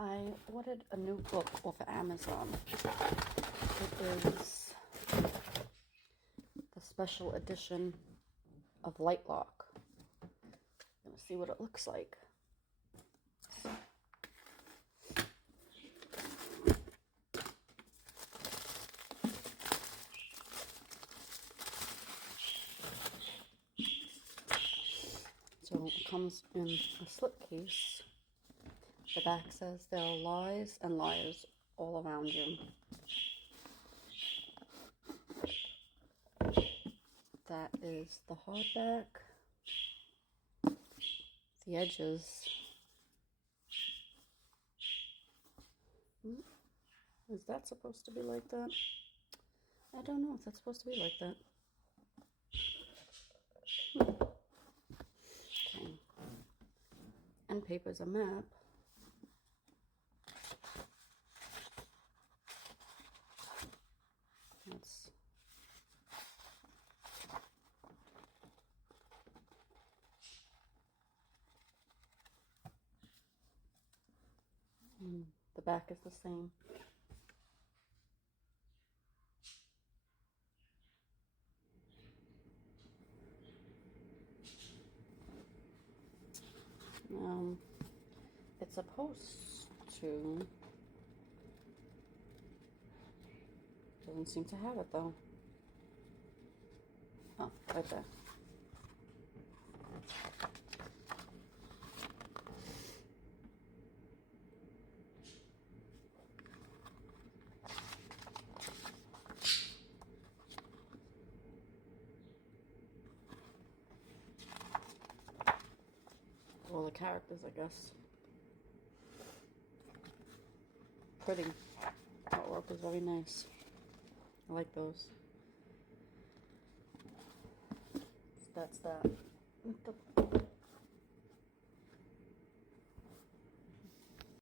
I ordered a new book off of Amazon. It is the special edition of Lightlark. I'm gonna see what it looks like. So it comes in a slipcase. The back says there are lies and liars all around you. That is the hardback. The edges. Is that supposed to be like that? I don't know if that's supposed to be like that. Okay. And paper's a map. That's the back is the same. It's supposed to. Doesn't seem to have it though. Oh, right there. All the characters, I guess. Pretty. Artwork is very nice. I like those. That's that.